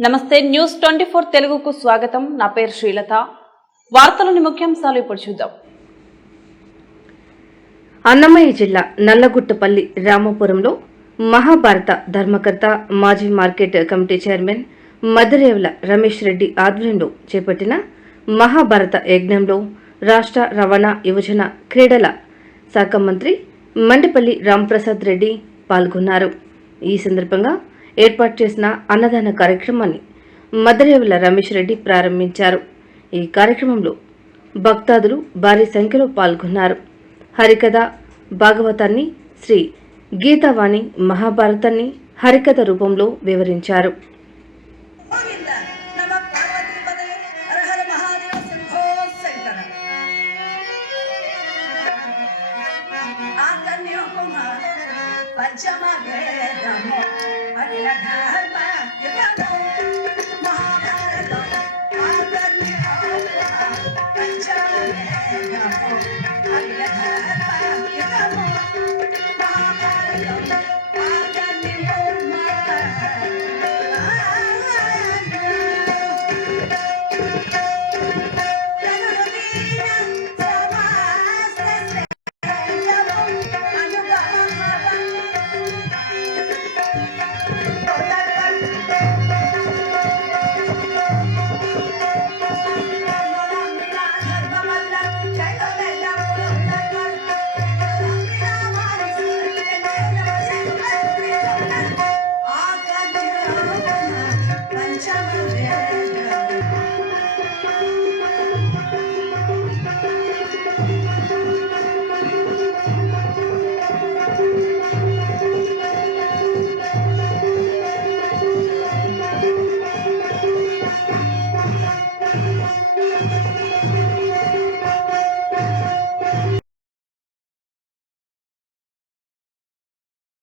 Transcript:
నమస్తే న్యూస్ 24 తెలుగుకు స్వాగతం. నా పేరు శ్రీలత. వార్తలోని ముఖ్యాంశాలు ఇప్పుడు చూద్దాం. అన్నమయ్య జిల్లా నల్లగుట్టపల్లి రామపురంలో మహాభారత ధర్మకర్త మాజీ market committee chairman Maddirevula Ramesh Reddy ఆధ్వర్యంలో చేపట్టిన మహాభారత యజ్ఞంలో రాష్ట్ర రవాణా యువజన క్రీడల శాఖ మంత్రి మండిపల్లి రాంప్రసాద్ రెడ్డి పాల్గొన్నారు. ఈ సందర్భంగా ఏర్పాటు చేసిన అన్నదాన కార్యక్రమాన్ని మద్దిరేవుల రమేష్ రెడ్డి ప్రారంభించారు. ఈ కార్యక్రమంలో భక్తాదులు భారీ సంఖ్యలో పాల్గొన్నారు. హరికథ భాగవతాన్ని, శ్రీ గీతావాణి మహాభారతాన్ని హరికథ రూపంలో వివరించారు.